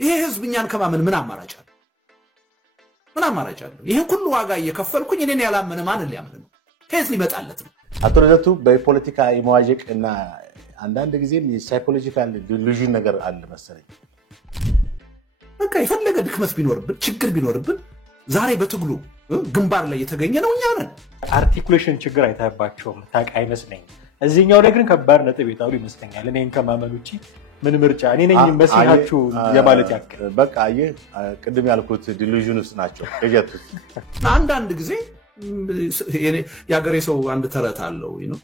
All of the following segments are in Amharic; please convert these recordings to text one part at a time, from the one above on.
ይሄ ህዝብ እኛን ከማመን ምን አማራጭ አለ? ምን አማራጭ አለ? ይሄን ሁሉ ዋጋ እየከፈልኩኝ እኔን ያላመነ ማን ሊያምን ነው? ከየት ሊመጣለት ነው? አቶ ልደቱ በፖለቲካ የመዋዠቅ እና አንዳንድ ጊዜም ሳይኮሎጂካል ዲሉዥን ነገር አለ መሰለኝ። በቃ የፈለገ ድክመት ቢኖርብን ችግር ቢኖርብን ዛሬ በትግሉ ግንባር ላይ የተገኘ ነው እኛ ነን። አርቲኩሌሽን ችግር አይታባቸውም ታውቅ አይመስለኝ። እዚህኛው ላይ ግን ከባድ ነጥብ የጣሉ ይመስለኛል። እኔን ከማመን ውጪ ምን ምርጫ እኔ ነኝ መስላችሁ የማለት ያክል በቃ ቅድም ያልኩት ዲሉዥን ውስጥ ናቸው የጀቱት። አንዳንድ ጊዜ ያገሬ ሰው አንድ ተረት አለው ነው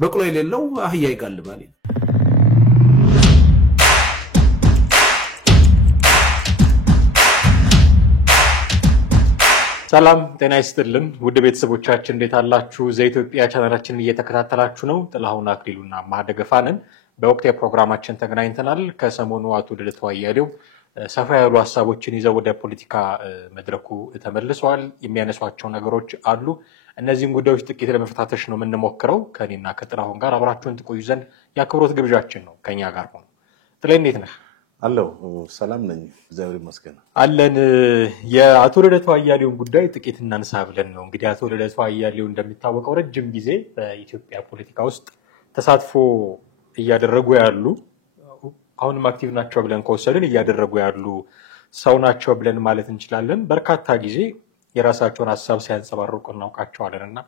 በቅሎ የሌለው አህያ ይጋልባል። ሰላም ጤና ይስጥልን ውድ ቤተሰቦቻችን እንዴት አላችሁ? ዘኢትዮጵያ ቻናላችንን እየተከታተላችሁ ነው። ጥላሁን አክሊሉና ማደገፋንን በወቅታዊ ፕሮግራማችን ተገናኝተናል። ከሰሞኑ አቶ ልደቱ አያሌው ሰፋ ያሉ ሐሳቦችን ይዘው ወደ ፖለቲካ መድረኩ ተመልሰዋል። የሚያነሷቸው ነገሮች አሉ። እነዚህን ጉዳዮች ጥቂት ለመፈታተሽ ነው የምንሞክረው። ከኔና ከጥላሁን ጋር አብራችሁን ትቆዩ ዘንድ የአክብሮት ግብዣችን ነው። ከኛ ጋር ሆኖ ጥላይ እንዴት ነህ? አለው ሰላም ነኝ እግዚአብሔር ይመስገን አለን። የአቶ ልደቱ አያሌውን ጉዳይ ጥቂት እናንሳ ብለን ነው። እንግዲህ አቶ ልደቱ አያሌው እንደሚታወቀው ረጅም ጊዜ በኢትዮጵያ ፖለቲካ ውስጥ ተሳትፎ እያደረጉ ያሉ አሁንም አክቲቭ ናቸው ብለን ከወሰድን እያደረጉ ያሉ ሰው ናቸው ብለን ማለት እንችላለን። በርካታ ጊዜ የራሳቸውን ሐሳብ ሲያንጸባርቁ እናውቃቸዋለንና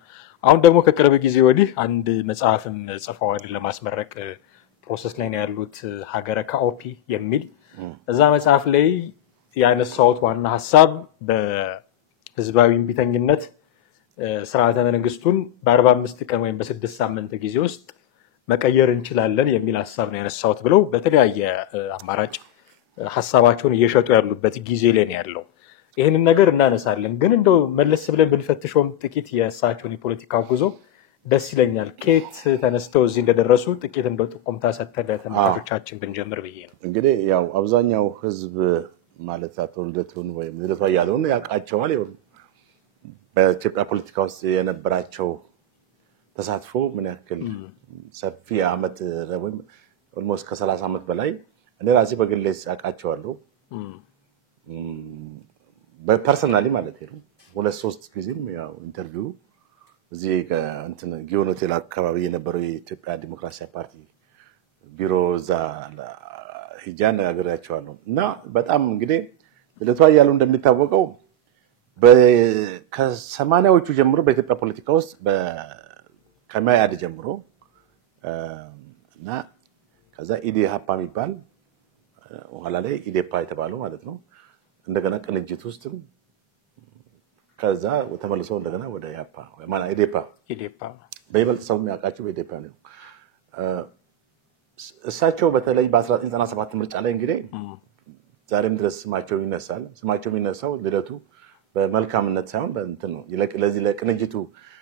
አሁን ደግሞ ከቅርብ ጊዜ ወዲህ አንድ መጽሐፍም ጽፈዋል ለማስመረቅ ፕሮሰስ ላይ ነው ያሉት ሀገረ ካኦፒ የሚል እዛ መጽሐፍ ላይ ያነሳውት ዋና ሐሳብ በህዝባዊ እምቢተኝነት ስርዓተ መንግስቱን በ45 ቀን ወይም በ6 ሳምንት ጊዜ ውስጥ መቀየር እንችላለን የሚል ሐሳብ ነው ያነሳውት ብለው በተለያየ አማራጭ ሐሳባቸውን እየሸጡ ያሉበት ጊዜ ላይ ነው ያለው። ይሄንን ነገር እናነሳለን፣ ግን እንደው መለስ ብለን ብንፈትሾም ጥቂት የእሳቸውን የፖለቲካ ጉዞ ደስ ይለኛል። ኬት ተነስተው እዚህ እንደደረሱ ጥቂት እንደው ጥቆምታ ሰጥተን ለተመልካቾቻችን ብንጀምር ብዬ ነው። እንግዲህ ያው አብዛኛው ህዝብ ማለት አቶ ልደቱን ወይም ልደቱ አያሌውን ያውቃቸዋል። በኢትዮጵያ ፖለቲካ ውስጥ የነበራቸው ተሳትፎ ምን ያክል ሰፊ ዓመት ወይም ኦልሞስት ከ30 ዓመት በላይ እኔ ራሴ በግሌ አውቃቸዋለሁ። በፐርሰናሊ ማለት ነው። 2-3 ጊዜም ያው ኢንተርቪው እዚህ እንትን ጊዮን ሆቴል አካባቢ የነበረው የኢትዮጵያ ዲሞክራሲያዊ ፓርቲ ቢሮ እዛ ሂጃን አገራቸዋለሁ እና በጣም እንግዲህ ልደቱ አያሌው እንደሚታወቀው ከ80ዎቹ ጀምሮ በኢትዮጵያ ፖለቲካ ውስጥ ከመያድ ጀምሮ እና ከዛ ኢዴሃፓ የሚባል ኋላ ላይ ኢዴፓ የተባለው ማለት ነው እንደገና ቅንጅት ውስጥም ከዛ ተመልሶ እንደገና ወደ ያፓ ማለት ኢዴፓ በይበልጥ ሰው የሚያውቃቸው በኢዴፓ ነው። እሳቸው በተለይ በ1997 ምርጫ ላይ እንግዲህ ዛሬም ድረስ ስማቸው ይነሳል። ስማቸው የሚነሳው ልደቱ በመልካምነት ሳይሆን በእንትን ነው። ለዚህ ለቅንጅቱ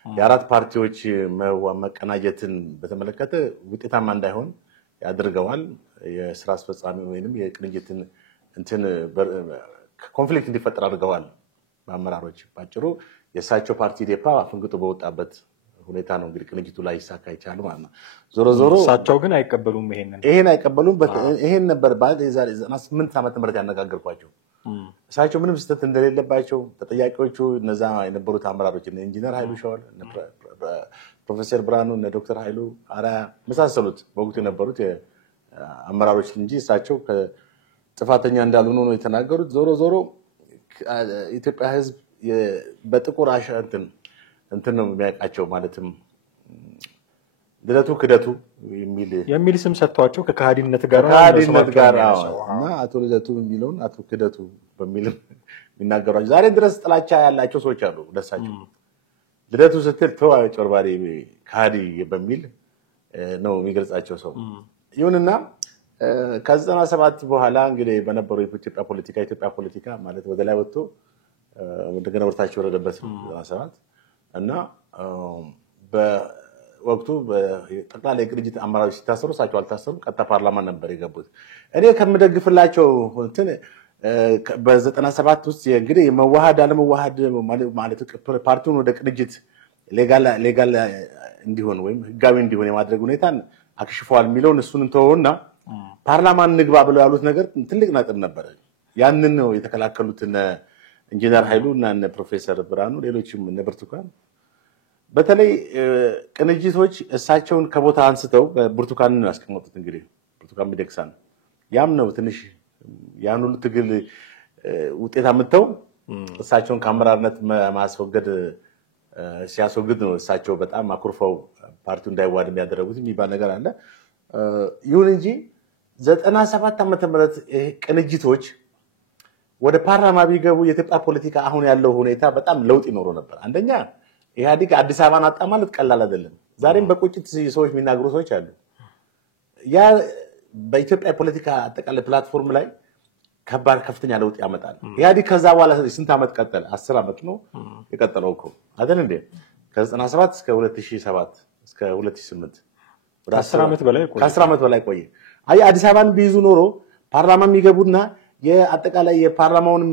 የአራት ፓርቲዎች መቀናጀትን በተመለከተ ውጤታማ እንዳይሆን ያድርገዋል። የስራ አስፈጻሚ ወይንም የቅንጅትን እንትን ኮንፍሊክት እንዲፈጠር አድርገዋል። በአመራሮች ባጭሩ የእሳቸው ፓርቲ ኢዴፓ አፍንግጦ በወጣበት ሁኔታ ነው እንግዲህ ቅንጅቱ ላይ ይሳካ ይቻላል ማለት ነው። ዞሮ እሳቸው ግን አይቀበሉም። ይሄን አይቀበሉም። ይሄን ነበር ባለ የዛሬ 98 ዓመተ ምህረት ያነጋገርኳቸው። እሳቸው ምንም ስህተት እንደሌለባቸው ተጠያቂዎቹ እነዛ የነበሩት አመራሮች ኢንጂነር ኃይሉ ሻውል፣ ፕሮፌሰር ብርሃኑ፣ ዶክተር ኃይሉ አራያ መሳሰሉት በወቅቱ የነበሩት አመራሮች እንጂ እሳቸው ጥፋተኛ እንዳልሆኑ ነው የተናገሩት። ዞሮ ኢትዮጵያ ህዝብ በጥቁር እንትን ነው የሚያውቃቸው። ማለትም ልደቱ ክደቱ የሚል ስም ሰጥቷቸው ከካህዲነት ጋር እና አቶ ልደቱ የሚለውን አቶ ክደቱ በሚል የሚናገሯቸው ዛሬ ድረስ ጥላቻ ያላቸው ሰዎች አሉ ለእሳቸው። ልደቱ ስትል ተዋይ ጮርባሪ ካህዲ በሚል ነው የሚገልጻቸው ሰው። ይሁንና ከ97 በኋላ እንግዲህ በነበረው የኢትዮጵያ ፖለቲካ ማለት ወደ ላይ ወጥቶ እንደገና ወርታቸው ወረደበት 97 እና በወቅቱ በጠቅላላ የቅንጅት አመራሮች ሲታሰሩ እሳቸው አልታሰሩ፣ ቀጥታ ፓርላማ ነበር የገቡት። እኔ ከምደግፍላቸው እንትን በ97 ውስጥ እንግዲህ የመዋሃድ አለመዋሃድ ማለት ፓርቲውን ወደ ቅንጅት ሌጋል እንዲሆን ወይም ህጋዊ እንዲሆን የማድረግ ሁኔታን አክሽፈዋል የሚለውን እሱን እንተውና ፓርላማን ንግባ ብለው ያሉት ነገር ትልቅ ነጥብ ነበር። ያንን ነው የተከላከሉት ኢንጂነር ኃይሉ እና ፕሮፌሰር ብርሃኑ ሌሎችም ብርቱካን። በተለይ ቅንጅቶች እሳቸውን ከቦታ አንስተው ብርቱካንን ያስቀመጡት እንግዲህ ብርቱካን ሚደቅሳን ያም ነው ትንሽ ያን ሁሉ ትግል ውጤት አምጥተው እሳቸውን ከአመራርነት ማስወገድ ሲያስወግድ ነው እሳቸው በጣም አኩርፈው ፓርቲው እንዳይዋሃድ የሚያደርጉት የሚባል ነገር አለ። ይሁን እንጂ 97 ዓመተ ምህረት ቅንጅቶች ወደ ፓርላማ ቢገቡ የኢትዮጵያ ፖለቲካ አሁን ያለው ሁኔታ በጣም ለውጥ ይኖረው ነበር። አንደኛ ኢህአዴግ አዲስ አበባን አጣ ማለት ቀላል አይደለም። ዛሬም በቁጭት ሰዎች የሚናገሩ ሰዎች አሉ። ያ በኢትዮጵያ ፖለቲካ አጠቃላይ ፕላትፎርም ላይ ከባድ ከፍተኛ ለውጥ ያመጣል። ኢህአዴግ ከዛ በኋላ ስንት ዓመት ቀጠለ? 10 ዓመት ነው የቀጠለው እኮ አይደል እንዴ? ከ97 እስከ 2007 እስከ 2008 ወደ 10 ዓመት በላይ ቆየ። ከ10 ዓመት በላይ ቆየ። አይ አዲስ አበባን ቢይዙ ኖሮ ፓርላማ የሚገቡና የአጠቃላይ የፓርላማውንም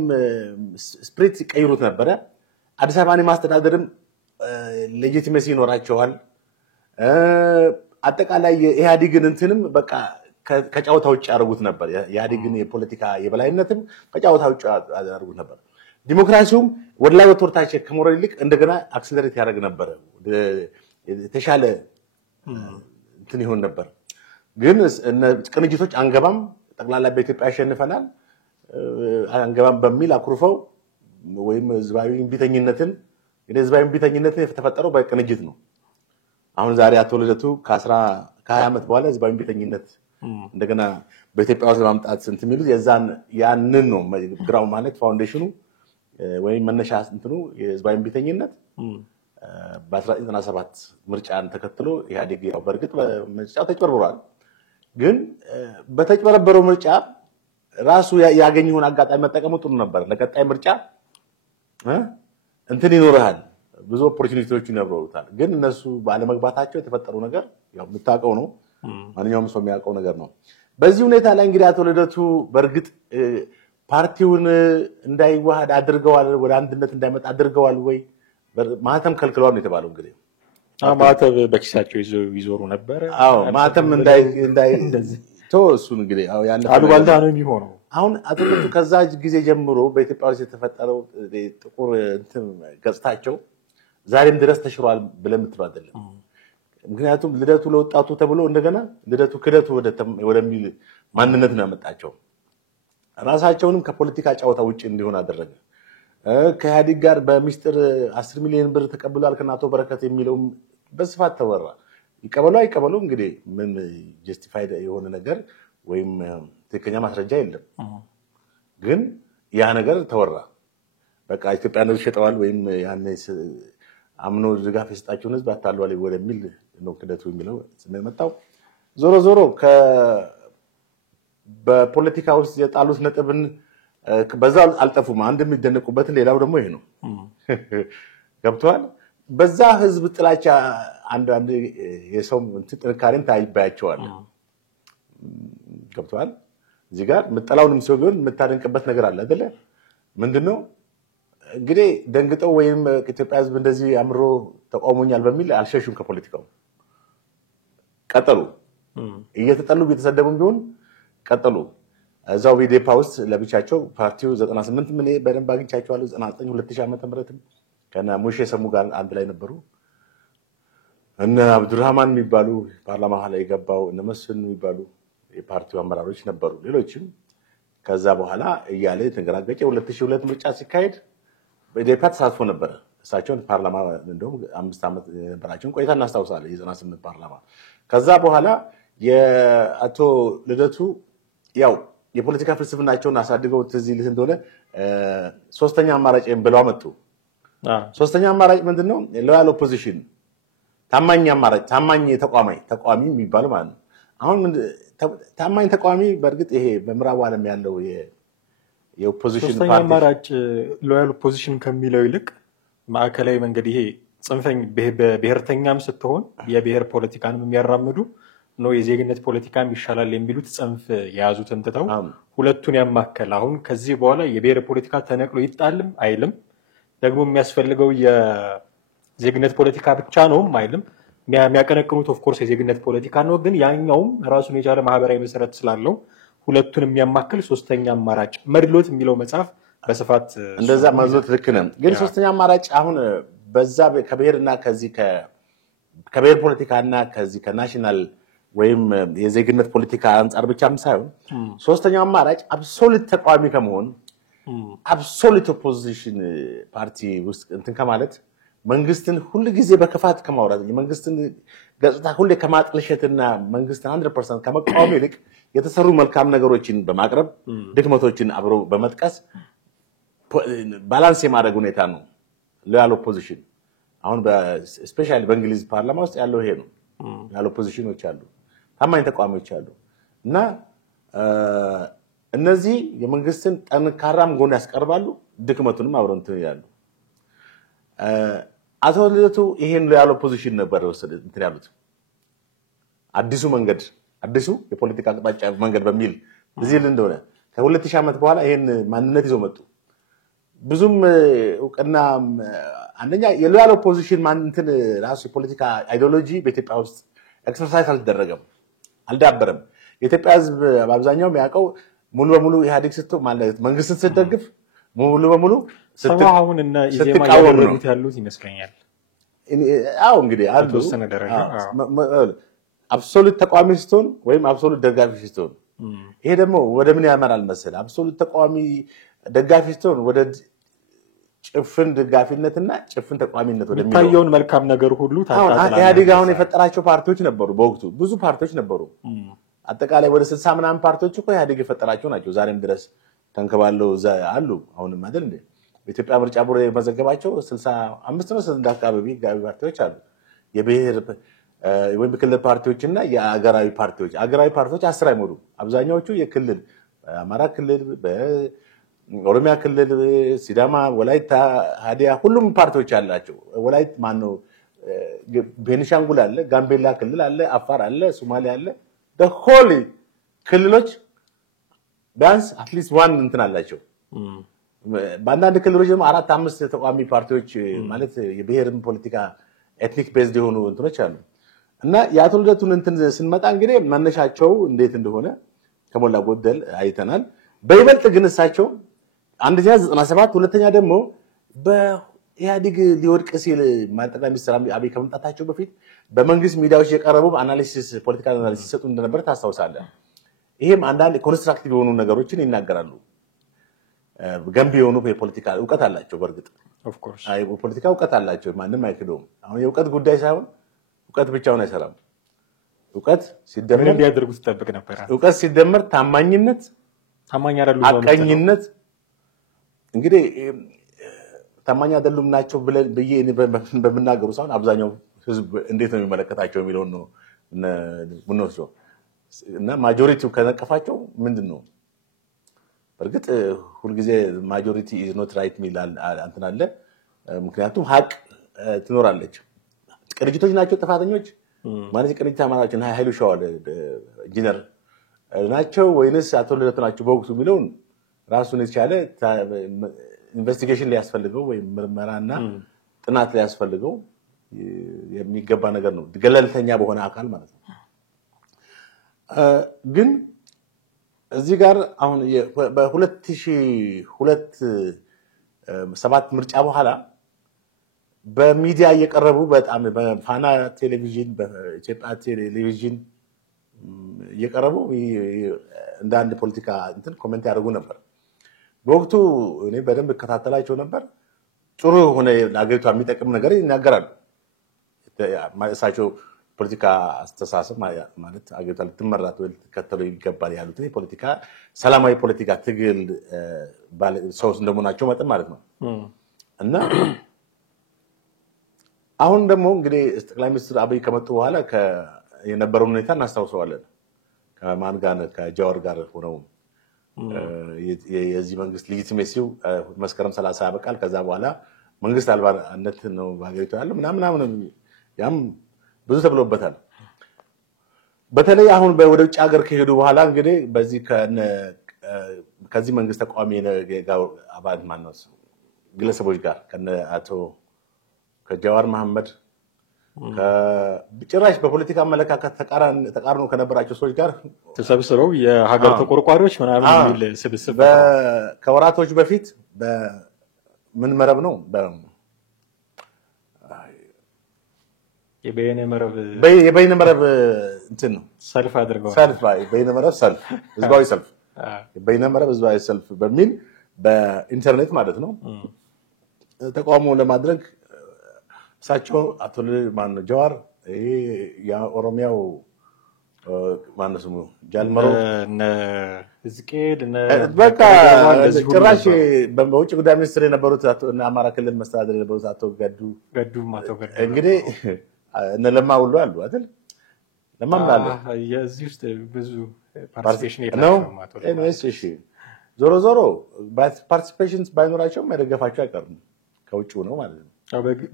ስፕሪት ቀይሩት ነበረ። አዲስ አበባን የማስተዳደርም ሌጂቲሜሲ ይኖራቸዋል። አጠቃላይ የኢህአዴግን እንትንም በቃ ከጫውታ ውጭ ያደርጉት ነበር። የኢህአዴግን የፖለቲካ የበላይነትም ከጫውታ ውጭ ያደርጉት ነበር። ዲሞክራሲውም ወደ ላይ ወጥቶታች ከሞራል ይልቅ እንደገና አክሰለሬት ያደርግ ነበር። የተሻለ እንትን ይሆን ነበር። ግን ቅንጅቶች አንገባም፣ ጠቅላላ በኢትዮጵያ ያሸንፈናል አንገባም በሚል አኩርፈው ወይም ህዝባዊ ቢተኝነትን ህዝባዊ ቢተኝነትን የተፈጠረው በቅንጅት ነው። አሁን ዛሬ አቶ ልደቱ ከ20 ዓመት በኋላ ህዝባዊ ቢተኝነት እንደገና በኢትዮጵያ ውስጥ ለማምጣት እንት የሚሉት ያንን ነው። ግራው ማለት ፋውንዴሽኑ ወይም መነሻ እንትኑ የህዝባዊ ቢተኝነት በ1997 ምርጫን ተከትሎ ኢህአዴግ ያው በርግጥ ምርጫው ተጭበርብሯል። ግን በተጭበረበረው ምርጫ ራሱ ያገኘውን አጋጣሚ መጠቀሙ ጥሩ ነበር። ለቀጣይ ምርጫ እንትን ይኖርሃል ብዙ ኦፖርቹኒቲዎች ይነበሩታል። ግን እነሱ ባለመግባታቸው የተፈጠረው ነገር ያው የምታውቀው ነው። ማንኛውም ሰው የሚያውቀው ነገር ነው። በዚህ ሁኔታ ላይ እንግዲህ አቶ ልደቱ በርግጥ ፓርቲውን እንዳይዋሃድ አድርገዋል፣ ወደ አንድነት እንዳይመጣ አድርገዋል ወይ? ማህተም ከልክለዋል ነው የተባለው። እንግዲህ ማህተም በኪሳቸው ይዞሩ ነበር። አዎ ማህተም እንዳይ እሱን እንግዲህ አሉባልታ ነው የሚሆነው። አሁን አቶ ልደቱ ከዛ ጊዜ ጀምሮ በኢትዮጵያ ውስጥ የተፈጠረው ጥቁር እንትን ገጽታቸው ዛሬም ድረስ ተሽሯል ብለን የምትለው አይደለም። ምክንያቱም ልደቱ ለወጣቱ ተብሎ እንደገና ልደቱ ክደቱ ወደሚል ማንነት ነው ያመጣቸው። ራሳቸውንም ከፖለቲካ ጫወታ ውጪ እንዲሆን አደረገ። ከኢህአዴግ ጋር በሚስጥር 10 ሚሊዮን ብር ተቀብሏል ከአቶ በረከት የሚለው በስፋት ተወራ። ይቀበሉ አይቀበሉ እንግዲህ ምን ጀስቲፋይድ የሆነ ነገር ወይም ትክክለኛ ማስረጃ የለም። ግን ያ ነገር ተወራ። በቃ ኢትዮጵያኖች ሸጠዋል ወይም ያን አምኖ ድጋፍ የሰጣቸውን ህዝብ አታሏል ወደሚል ነው ክደቱ የሚለው ስለመጣው ዞሮ በፖለቲካ ውስጥ የጣሉት ነጥብን በዛው አልጠፉም። አንድ የሚደነቁበት ሌላው ደግሞ ይሄ ነው። ገብቷል። በዛ ህዝብ ጥላቻ አንድ የሰው ጥንካሬን ታይባያቸዋል። ገብቷል። እዚህ ጋር ምጠላውንም ሰው ቢሆን የምታደንቅበት ነገር አለ አይደለ? ምንድነው እንግዲህ ደንግጠው ወይም ኢትዮጵያ ህዝብ እንደዚህ አምሮ ተቃውሞኛል በሚል አልሸሹም። ከፖለቲካው ቀጠሉ። እየተጠሉ እየተሰደቡም ቢሆን ቀጠሉ። እዛው ቪዴፓ ውስጥ ለብቻቸው ፓርቲው 98 ምን በደንብ አግኝቻቸዋለሁ 99 2000 ዓመተ ምህረትም ከና ሙሼ ሰሙ ጋር አንድ ላይ ነበሩ። እነ አብዱራህማን የሚባሉ ፓርላማ ላይ የገባው እነ መስፍን የሚባሉ የፓርቲው አመራሮች ነበሩ። ሌሎችም ከዛ በኋላ እያለ ተንገራገጨ። 2002 ምርጫ ሲካሄድ በኢዴፓ ተሳትፎ ነበር። እሳቸውን ፓርላማ እንደውም 5 ዓመት የነበራቸውን ቆይታ እናስታውሳለን። የ98 ፓርላማ ከዛ በኋላ የአቶ ልደቱ ያው የፖለቲካ ፍልስፍናቸውን አሳድገው ትዝ ይልህ እንደሆነ ሶስተኛ አማራጭ ብለው አመጡ። ሶስተኛ አማራጭ ምንድነው? ሎያል ኦፖዚሽን፣ ታማኝ አማራጭ፣ ታማኝ ተቋሚ የሚባለው ማለት ነው። አሁን ታማኝ ተቋሚ በእርግጥ ይሄ በምዕራቡ ዓለም ያለው የኦፖዚሽን ፓርቲ ሶስተኛ አማራጭ ሎያል ኦፖዚሽን ከሚለው ይልቅ ማዕከላዊ መንገድ ይሄ ጽንፈኝ ብሔርተኛም ስትሆን የብሔር ፖለቲካንም የሚያራምዱ ነው የዜግነት ፖለቲካም ይሻላል የሚሉት ጽንፍ የያዙትን ትተው ሁለቱን ያማከለ አሁን ከዚህ በኋላ የብሔር ፖለቲካ ተነቅሎ ይጣልም አይልም፣ ደግሞ የሚያስፈልገው የዜግነት ፖለቲካ ብቻ ነውም አይልም። የሚያቀነቅኑት ኦፍ ኮርስ የዜግነት ፖለቲካ ነው። ግን ያኛውም ራሱን የቻለ ማህበራዊ መሰረት ስላለው ሁለቱን የሚያማክል ሶስተኛ አማራጭ መድሎት የሚለው መጽሐፍ በስፋት እንደዛ መድሎት ልክ ነህ። ግን ሶስተኛ አማራጭ አሁን በዛ ከብሔርና ከዚህ ከብሔር ፖለቲካና ከዚህ ከናሽናል ወይም የዜግነት ፖለቲካ አንጻር ብቻም ሳይሆን ሶስተኛው አማራጭ አብሶሉት ተቃዋሚ ከመሆን አብሶሉት ኦፖዚሽን ፓርቲ ውስጥ እንትን ከማለት መንግስትን ሁሉ ጊዜ በክፋት ከማውራት መንግስትን ገጽታ ሁሉ ከማጥልሸትና መንግስትን 100% ከመቃወም ይልቅ የተሰሩ መልካም ነገሮችን በማቅረብ ድክመቶችን አብሮ በመጥቀስ ባላንስ የማድረግ ሁኔታ ነው ሎያል ኦፖዚሽን። አሁን በስፔሻሊ በእንግሊዝ ፓርላማ ውስጥ ያለው ይሄ ነው። ሎያል ኦፖዚሽኖች አሉ፣ ታማኝ ተቃዋሚዎች አሉ እና እነዚህ የመንግስትን ጠንካራም ጎን ያስቀርባሉ፣ ድክመቱንም አብረው እንትን ይላሉ። አቶ ልደቱ ይሄን ሎያል ኦፖዚሽን ነበር እንትን ያሉት አዲሱ የፖለቲካ አቅጣጫ መንገድ በሚል እዚህ እንደሆነ ከ2000 ዓመት በኋላ ይሄን ማንነት ይዘው መጡ። ብዙም እውቅና አንደኛ የሎያል ኦፖዚሽን ማንነትን ራሱ የፖለቲካ አይዲዮሎጂ በኢትዮጵያ ውስጥ ኤክሰርሳይዝ አልተደረገም፣ አልዳበረም። የኢትዮጵያ ህዝብ በአብዛኛው የሚያውቀው ሙሉ በሙሉ ኢህአዴግ ስትው ማለት መንግስትን ስትደግፍ ሙሉ በሙሉ ሰማሁን እና ኢዜማ ያደረጉት ያሉት ይመስለኛል። አዎ እንግዲህ አሉ አብሶሉት ተቃዋሚ ስትሆን ወይም አብሶሉት ደጋፊ ስትሆን፣ ይሄ ደግሞ ወደ ምን ያመራል መሰለህ? አብሶሉት ተቃዋሚ ደጋፊ ስትሆን ወደ ጭፍን ደጋፊነትና ጭፍን ተቃዋሚነት ወደ የሚታየውን መልካም ነገር ሁሉ ታጣጣላችሁ። ኢህአዴግ አሁን የፈጠራቸው ፓርቲዎች ነበሩ፣ በወቅቱ ብዙ ፓርቲዎች ነበሩ። አጠቃላይ ወደ 60 ምናምን ፓርቲዎች እኮ ኢህአዴግ የፈጠራቸው ናቸው። ዛሬም ድረስ ተንከባለው አሉ። አሁንም አይደል እንዴ በኢትዮጵያ ምርጫ ቦርድ የመዘገባቸው 65 ነው 60 አካባቢ ፓርቲዎች አሉ። የብሔር ወይም የክልል ፓርቲዎችና የአገራዊ ፓርቲዎች 10 አይሞሉ። አብዛኛዎቹ የክልል አማራ ክልል፣ በኦሮሚያ ክልል፣ ሲዳማ፣ ወላይታ፣ ሀዲያ ሁሉም ፓርቲዎች አላቸው። ወላይት ማነው ቤኒሻንጉል አለ፣ ጋምቤላ ክልል አለ፣ አፋር አለ፣ ሶማሊያ አለ። በሆሊ ክልሎች ቢያንስ አትሊስት ዋን እንትን አላቸው። በአንዳንድ ክልሎች ደግሞ 4-5 ተቃዋሚ ፓርቲዎች ማለት የብሔርም ፖለቲካ ኤትኒክ ቤዝድ የሆኑ እንትኖች አሉ። እና የአቶ ልደቱን እንትን ስንመጣ እንግዲህ መነሻቸው እንዴት እንደሆነ ከሞላ ጎደል አይተናል። በይበልጥ ግን እሳቸው አንደኛ 97 ሁለተኛ ደግሞ በኢህአዴግ ሊወድቅ ሲል ጠቅላይ ሚኒስትር አብይ ከመምጣታቸው በፊት በመንግስት ሚዲያዎች የቀረቡ አናሊሲስ ፖለቲካል አናሊሲስ ሰጡ እንደነበር ታስታውሳለህ። ይሄም አንዳንድ ኮንስትራክቲቭ የሆኑ ነገሮችን ይናገራሉ። ገንቢ የሆኑ የፖለቲካ እውቀት አላቸው። በእርግጥ ኦፍ ኮርስ ፖለቲካ እውቀት አላቸው፣ ማንም አይክደውም። አሁን የእውቀት ጉዳይ ሳይሆን እውቀት ብቻውን አይሰራም። እውቀት ሲደመር ምን ቢያደርጉት ተጠብቅ ነበር። እውቀት ሲደመር ታማኝነት፣ ታማኝ አይደሉም፣ አቀኝነት እንግዲህ ታማኝ አይደሉም ናቸው ብለን በየ በመናገሩ ሳይሆን አብዛኛው ህዝብ እንዴት ነው የሚመለከታቸው የሚለውን ነው ምንወስደው እና ማጆሪቲው ከነቀፋቸው ምንድነው በእርግጥ ሁልጊዜ ማጆሪቲ ኢዝ ኖት ራይት ሚል እንትን አለ። ምክንያቱም ሀቅ ትኖራለች። ቅርጅቶች ናቸው ጥፋተኞች ማለት ቅርጅት አማራጭና ኃይሉ ሻዋል ኢንጂነር ናቸው ወይንስ አቶ ልደቱ ናቸው በወቅቱ የሚለውን ራሱን የቻለ ኢንቨስቲጌሽን ሊያስፈልገው ወይም ምርመራና ጥናት ሊያስፈልገው የሚገባ ነገር ነው፣ ገለልተኛ በሆነ አካል ማለት ነው። ግን እዚህ ጋር አሁን በ2002 ምርጫ በኋላ በሚዲያ እየቀረቡ በጣም በፋና ቴሌቪዥን በኢትዮጵያ ቴሌቪዥን እየቀረቡ እንደ አንድ ፖለቲካ እንትን ኮሜንት ያደርጉ ነበር። በወቅቱ እኔ በደንብ እከታተላቸው ነበር። ጥሩ ሆነ ለሀገሪቷ የሚጠቅም ነገር ይናገራሉ። እሳቸው ፖለቲካ አስተሳሰብ ማለት አገሪቷ ልትመራት ወይ ልትከተለው ይገባል ያሉት ፖለቲካ ሰላማዊ ፖለቲካ ትግል ሰው እንደመሆናቸው መጠን ማለት ነው። እና አሁን ደግሞ እንግዲህ ጠቅላይ ሚኒስትር አብይ ከመጡ በኋላ የነበረውን ሁኔታ እናስታውሰዋለን። ከማን ጋር ከጃዋር ጋር ሆነው የዚህ መንግስት ሌጂቲሜሲው መስከረም 30 ያበቃል። ከዛ በኋላ መንግስት አልባነት ነው በሀገሪቷ ያለው ምናምን ያም ብዙ ተብሎበታል። በተለይ አሁን ወደ ውጭ ሀገር ከሄዱ በኋላ እንግዲህ በዚህ ከዚህ መንግስት ተቃዋሚ ጋር አባል ማነው ግለሰቦች ጋር ከነ አቶ ከጃዋር መሐመድ ጭራሽ በፖለቲካ አመለካከት ተቃርኖ ከነበራቸው ሰዎች ጋር ተሰብስበው የሀገር ተቆርቋሪዎች ምናምን የሚል ስብስብ ከወራቶች በፊት በምን መረብ ነው የበይነ መረብ እንትን ነው ሰልፍ አድርገዋል። ሰልፍ በይነ መረብ ሰልፍ ህዝባዊ ሰልፍ በይነ መረብ ህዝባዊ ሰልፍ በሚል በኢንተርኔት ማለት ነው ተቃውሞ ለማድረግ እሳቸው አቶ ማነው ጀዋር ይሄ የኦሮሚያው ማነው ስሙ ጃልመሮ ህዝቅኤል በቃ ጭራሽ በውጭ ጉዳይ ሚኒስትር የነበሩት አቶ አማራ ክልል መስተዳድር የነበሩት አቶ ገዱ እንግዲህ እነ ለማ ሁሉ አሉ አይደል? ለማም አለ የዚህ ውስጥ ብዙ ፓርቲሲፔሽን የላቸውም። እሺ ዞሮ ፓርቲሲፔሽንስ ባይኖራቸው መደገፋቸው አይቀርም ከውጭ ነው ማለት ነው።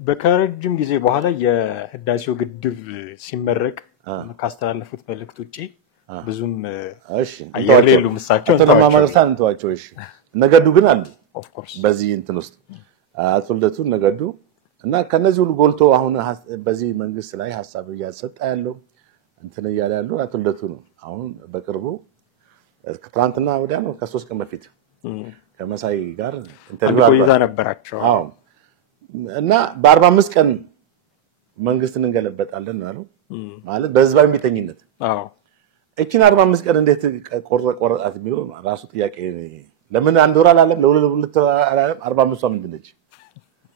በከረጅም ጊዜ በኋላ የህዳሴው ግድብ ሲመረቅ ካስተላለፉት መልእክት ውጪ ብዙም አያሌሉ ምሳቸው ተማማርታን እንተዋቸው። እሺ ነገዱ ግን አሉ ኦፍ ኮርስ በዚህ እንትን ውስጥ አቶ ልደቱ ነገዱ እና ከነዚህ ሁሉ ጎልቶ አሁን በዚህ መንግስት ላይ ሐሳብ እያሰጣ ያለው እንትን እያለ ያለው አቶ ልደቱ ነው። አሁን በቅርቡ ከትናንትና ወዲያ ነው ከ3 ቀን በፊት ከመሳይ ጋር ኢንተርቪው ቆይታ ነበራቸው። አዎ እና በ45 ቀን መንግስትን እንገለበጣለን ነው ማለት በህዝባዊ ቢተኝነት። አዎ እቺን 45 ቀን እንዴት ቆረጣት የሚለው ራሱ ጥያቄ። ለምን አንድ ወር አላለም ለሁለት አላለም 45ቷ ምንድነች?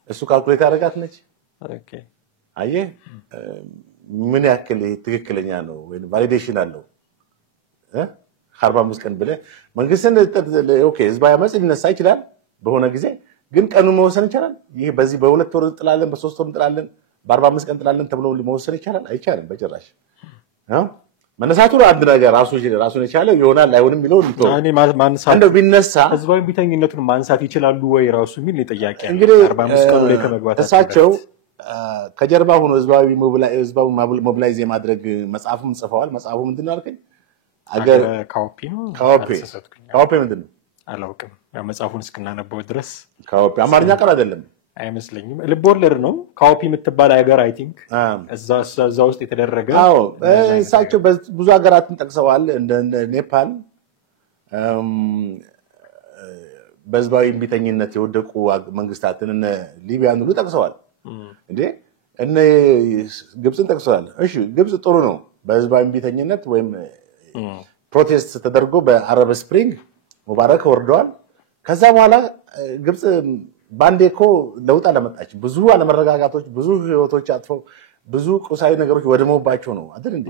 እሱ ካልኩሌት ያደርጋት ነች። ኦኬ አየህ ምን ያክል ትክክለኛ ነው ወይ ቫሊዴሽን አለው 45 ቀን ብለ መንግስትን ኦኬ ህዝባዊ አመጽ ሊነሳ ይችላል በሆነ ጊዜ ግን ቀኑ መወሰን ይችላል። ይሄ በዚህ በ2 ወር ጥላለን በ3 ወር ጥላለን በ45 ቀን ጥላለን ተብሎ ሊመወሰን ይችላል አይቻልም በጭራሽ። መነሳቱ አንድ ነገር ራሱን የቻለ ይሆናል አይሆንም የሚለው እኔ ማንሳት እንደው ቢነሳ ህዝባዊ ቢተኝነቱን ማንሳት ይችላሉ ወይ ራሱ የሚል ጥያቄ ነው። እንግዲህ 45 ቀን ላይ ከመግባታቸው እሳቸው ከጀርባ ሆኖ ህዝባዊ ሞቢላይዝ የማድረግ መጽሐፍም ጽፈዋል። መጽሐፉ ምንድነው አልከኝ? አገር ካውፒ ነው። ካውፒ ምንድነው አላውቅም። ያው መጽሐፉን እስክናነበው ድረስ ካውፒ አማርኛ ቃል አይደለም አይመስለኝም። ልቦለድ ነው ካውፒ የምትባል ሀገር አይ ቲንክ እዛ ውስጥ የተደረገ። አዎ እሳቸው ብዙ ሀገራትን ጠቅሰዋል እንደ ኔፓል በህዝባዊ ቢተኝነት የወደቁ መንግስታትን እነ ሊቢያን ሁሉ ጠቅሰዋል። እንዴ እነ ግብፅን ጠቅሰዋል። እሺ ግብፅ ጥሩ ነው በህዝባዊ ቢተኝነት ወይም ፕሮቴስት ተደርጎ በአረብ ስፕሪንግ ሙባረክ ወርደዋል። ከዛ በኋላ ግብፅ ባንዴኮ ለውጥ አለመጣች። ብዙ አለመረጋጋቶች ብዙ ህይወቶች አጥፈው ብዙ ቁሳዊ ነገሮች ወድመውባቸው ነው አይደል እንዴ?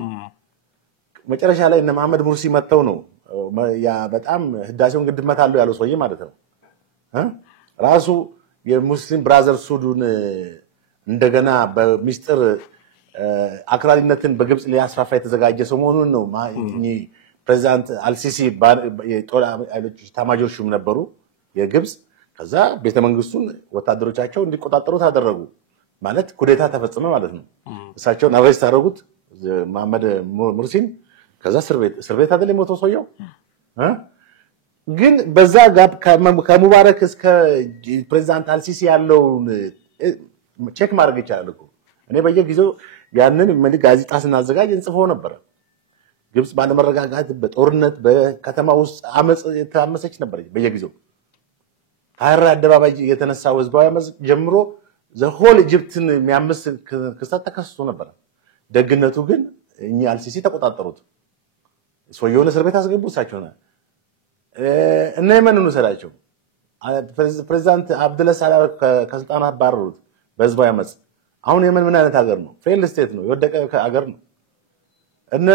መጨረሻ ላይ እነ መሐመድ ሙርሲ መተው ነው ያ በጣም ህዳሴውን ግድብ መታለው ያለው ሰውዬ ማለት ነው። ራሱ የሙስሊም ብራዘር ሱዱን እንደገና በሚስጥር አክራሪነትን በግብፅ ሊያስፋፋ የተዘጋጀ ሰው መሆኑን ነው ፕሬዚዳንት አልሲሲ የጦር ኃይሎች ኤታማዦር ሹም ነበሩ የግብፅ። ከዛ ቤተመንግስቱን ወታደሮቻቸው እንዲቆጣጠሩ ታደረጉ ማለት ኩዴታ ተፈጸመ ማለት ነው። እሳቸውን አሬስት አደረጉት መሐመድ ሙርሲን። ከዛ እስር ቤት አይደል የሞተው ሰውየው። ግን በዛ ጋር ከሙባረክ እስከ ፕሬዚዳንት አልሲሲ ያለውን ቼክ ማድረግ ይቻላል እኮ። እኔ በየጊዜው ያንን ጋዜጣ ስናዘጋጅ እንጽፈው ነበር። ግብፅ ባለመረጋጋት በጦርነት በከተማ ውስጥ አመጽ የተአመሰች ነበር በየጊዜው። ታራ አደባባይ የተነሳው ህዝባዊ አመጽ ጀምሮ ዘሆል ኢጅፕትን የሚያምስ ክስተት ተከስቶ ነበር። ደግነቱ ግን እኛ አልሲሲ ተቆጣጠሩት። ሰውየውን እስር ቤት አስገቡ እሳቸው ነው እና የመንኑ ሰላቸው ፕሬዚዳንት አብደልሳላህ ከስልጣን አባረሩት በህዝባዊ አመጽ። አሁን የመን ምን አይነት ሀገር ነው? ፌል ስቴት ነው፣ የወደቀ ሀገር ነው። እነ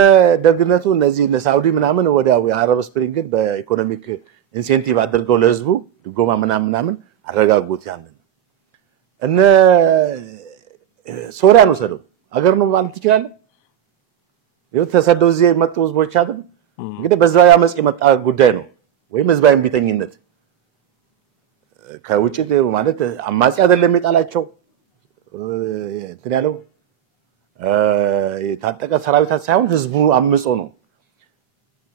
ደግነቱ እነዚህ እነ ሳውዲ ምናምን ወዲያው የአረብ ስፕሪንግን በኢኮኖሚክ ኢንሴንቲቭ አድርገው ለህዝቡ ድጎማ ምናምን አረጋጉት። ያንን እነ ሶሪያ ነው ሰደው ሀገር ነው ማለት ይችላል። ይኸው ተሰደው እዚህ የመጡ ህዝቦች አይደል እንግዲህ በህዝባዊ አመጽ የመጣ ጉዳይ ነው ወይም ህዝባዊ ቢተኝነት ከውጭ ማለት አማጺ አይደለም የጣላቸው እንትን ያለው የታጠቀ ሰራዊት ሳይሆን ህዝቡ አምጾ ነው።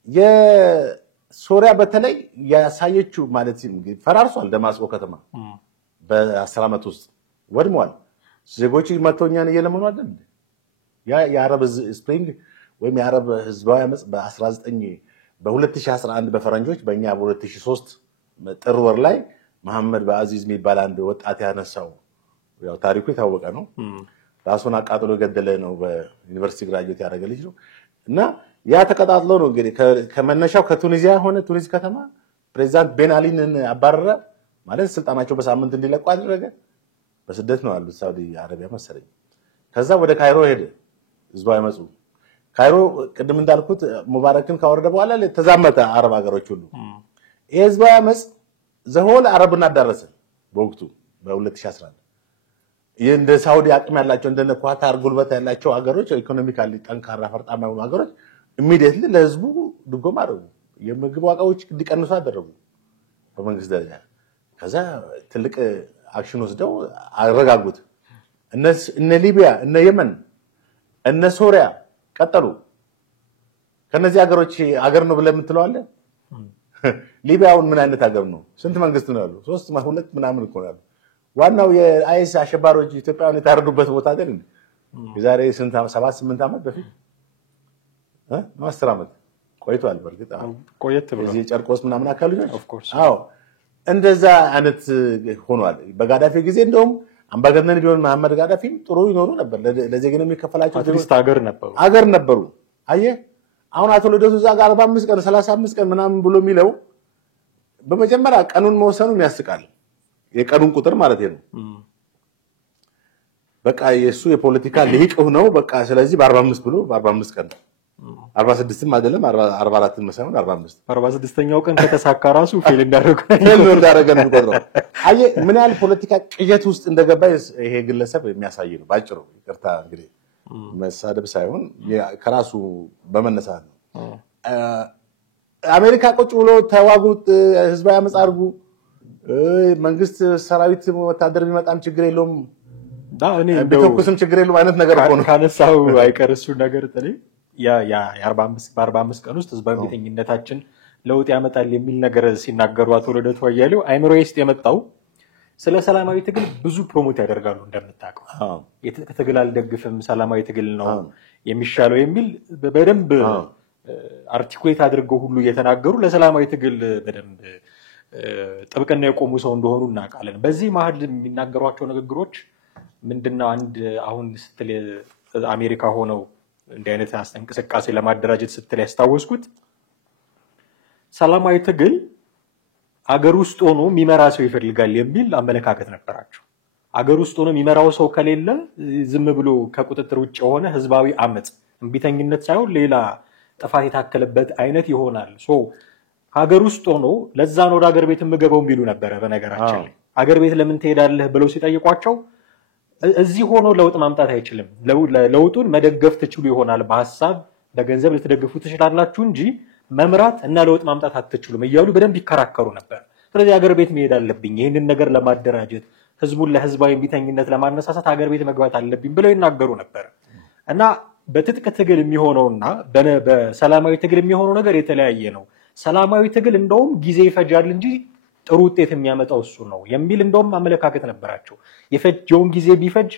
የሶሪያ በተለይ ያሳየችው ማለት ፈራርሷል። ደማስቆ ከተማ በ10 ዓመት ውስጥ ወድሟል። ዜጎች መቶኛን እየለመኑ አይደል የአረብ ስፕሪንግ ወይም የአረብ ህዝባዊ አመጽ በ2011 በፈረንጆች በእኛ በ2003 ጥር ወር ላይ መሐመድ በአዚዝ የሚባል አንድ ወጣት ያነሳው ያው ታሪኩ የታወቀ ነው። ራሱን አቃጥሎ ገደለ ነው። በዩኒቨርሲቲ ግራጁዌት ያደረገ ልጅ ነው እና ያ ተቀጣጥሎ ነው እንግዲህ ከመነሻው ከቱኒዚያ ሆነ ቱኒዝ ከተማ ፕሬዝዳንት ቤን አሊን አባረረ ማለት ስልጣናቸው በሳምንት እንዲለቁ አደረገ። በስደት ነው ያሉት ሳውዲ አረቢያ መሰለኝ። ከዛ ወደ ካይሮ ሄደ ህዝባዊ አመጹ። ካይሮ ቅድም እንዳልኩት ሙባረክን ካወረደ በኋላ ተዛመተ አረብ ሀገሮች ሁሉ። ይሄ ህዝባዊ አመጽ ዘሆል አረብን አዳረሰ በወቅቱ በ2011 እንደ ሳውዲ አቅም ያላቸው እንደ ኳታር ጉልበት ያላቸው ሀገሮች ኢኮኖሚካሊ ጠንካራ ፈርጣማ የሆኑ ሀገሮች ኢሚዲየትሊ ለህዝቡ ድጎማ አደረጉ። የምግብ ዋጋዎች እንዲቀንሱ አደረጉ በመንግስት ደረጃ። ከዛ ትልቅ አክሽን ወስደው አረጋጉት። እነ ሊቢያ እነ የመን እነ ሶሪያ ቀጠሉ። ከነዚህ ሀገሮች ሀገር ነው ብለህ የምትለዋለህ? ሊቢያውን ምን አይነት ሀገር ነው? ስንት መንግስት ነው ያለው? 3 ምናምን እኮ ነው ያለው። ዋናው የአይኤስ አሸባሪዎች ኢትዮጵያውያን የታረዱበት ቦታ አይደል? የዛሬ 7-8 ዓመት በፊት 10 ዓመት ቆይቷል። በርግጥ ቆየት ብሎ እዚህ ጨርቆስ ምናምን አካባቢዎች አዎ እንደዛ አይነት ሆኗል። በጋዳፊ ጊዜ እንደውም አምባገነን ቢሆን መሐመድ ጋዳፊ ጥሩ ይኖሩ ነበር። ለዜግን የሚከፈላቸው አትሊስት ሀገር ነበሩ። አየህ አሁን አቶ ልደቱ እዛ ጋር 45 ቀን 35 ቀን ምናምን ብሎ የሚለው በመጀመሪያ ቀኑን መወሰኑን ያስቃል። የቀኑን ቁጥር ማለት ነው። በቃ የሱ የፖለቲካ ልሂቅ ነው። በቃ ስለዚህ በ45 ብሎ በ45 ቀን 46ም አይደለም 44ም መሳይሆን 46ኛው ቀን ከተሳካ ራሱ ፌል እንዳደረገ ነው ቆጥሮ። አየህ ምን ያህል ፖለቲካ ቅየት ውስጥ እንደገባ ይሄ ግለሰብ የሚያሳይ ነው ባጭሩ። ይቅርታ እንግዲህ መሳደብ ሳይሆን ከራሱ በመነሳት ነው። አሜሪካ ቁጭ ብሎ ተዋጉት ህዝባዊ አመጽ አድርጉ መንግስት ሰራዊት ወታደር ቢመጣም ችግር የለውም ቢተኩስም ችግር የለውም አይነት ነገር ሆኖ ካነሳው አይቀርሱ ነገር ጥሪ ያ 45 ቀን ውስጥ ህዝባዊ ቤተኝነታችን ለውጥ ያመጣል የሚል ነገር ሲናገሩ አቶ ልደቱ አያሌው አይምሮዬ ውስጥ የመጣው ስለ ሰላማዊ ትግል ብዙ ፕሮሞት ያደርጋሉ እንደምታውቀው። ትግል አልደግፍም ሰላማዊ ትግል ነው የሚሻለው የሚል በደንብ አርቲኩሌት አድርገው ሁሉ እየተናገሩ ለሰላማዊ ትግል በደንብ ጥብቅና የቆሙ ሰው እንደሆኑ እናውቃለን። በዚህ መሀል የሚናገሯቸው ንግግሮች ምንድነው? አንድ አሁን ስትል አሜሪካ ሆነው እንዲህ አይነት እንቅስቃሴ ለማደራጀት ስትል ያስታወስኩት ሰላማዊ ትግል አገር ውስጥ ሆኖ የሚመራ ሰው ይፈልጋል የሚል አመለካከት ነበራቸው። አገር ውስጥ ሆኖ የሚመራው ሰው ከሌለ ዝም ብሎ ከቁጥጥር ውጭ የሆነ ህዝባዊ አመጽ እንቢተኝነት ሳይሆን ሌላ ጥፋት የታከለበት አይነት ይሆናል። ሀገር ውስጥ ሆኖ ለዛ ነው ወደ ሀገር ቤት የምገባው የሚሉ ነበረ። በነገራችን ላይ ሀገር ቤት ለምን ትሄዳለህ ብለው ሲጠይቋቸው እዚህ ሆኖ ለውጥ ማምጣት አይችልም፣ ለውጡን መደገፍ ትችሉ ይሆናል፣ በሐሳብ በገንዘብ ልትደግፉ ትችላላችሁ እንጂ መምራት እና ለውጥ ማምጣት አትችሉም እያሉ በደንብ ይከራከሩ ነበር። ስለዚህ ሀገር ቤት መሄድ አለብኝ፣ ይህንን ነገር ለማደራጀት ህዝቡን ለህዝባዊ ቢተኝነት ለማነሳሳት ሀገር ቤት መግባት አለብኝ ብለው ይናገሩ ነበር። እና በትጥቅ ትግል የሚሆነውና በሰላማዊ ትግል የሚሆነው ነገር የተለያየ ነው። ሰላማዊ ትግል እንደውም ጊዜ ይፈጃል እንጂ ጥሩ ውጤት የሚያመጣው እሱ ነው የሚል እንደውም አመለካከት ነበራቸው። የፈጀውን ጊዜ ቢፈጅ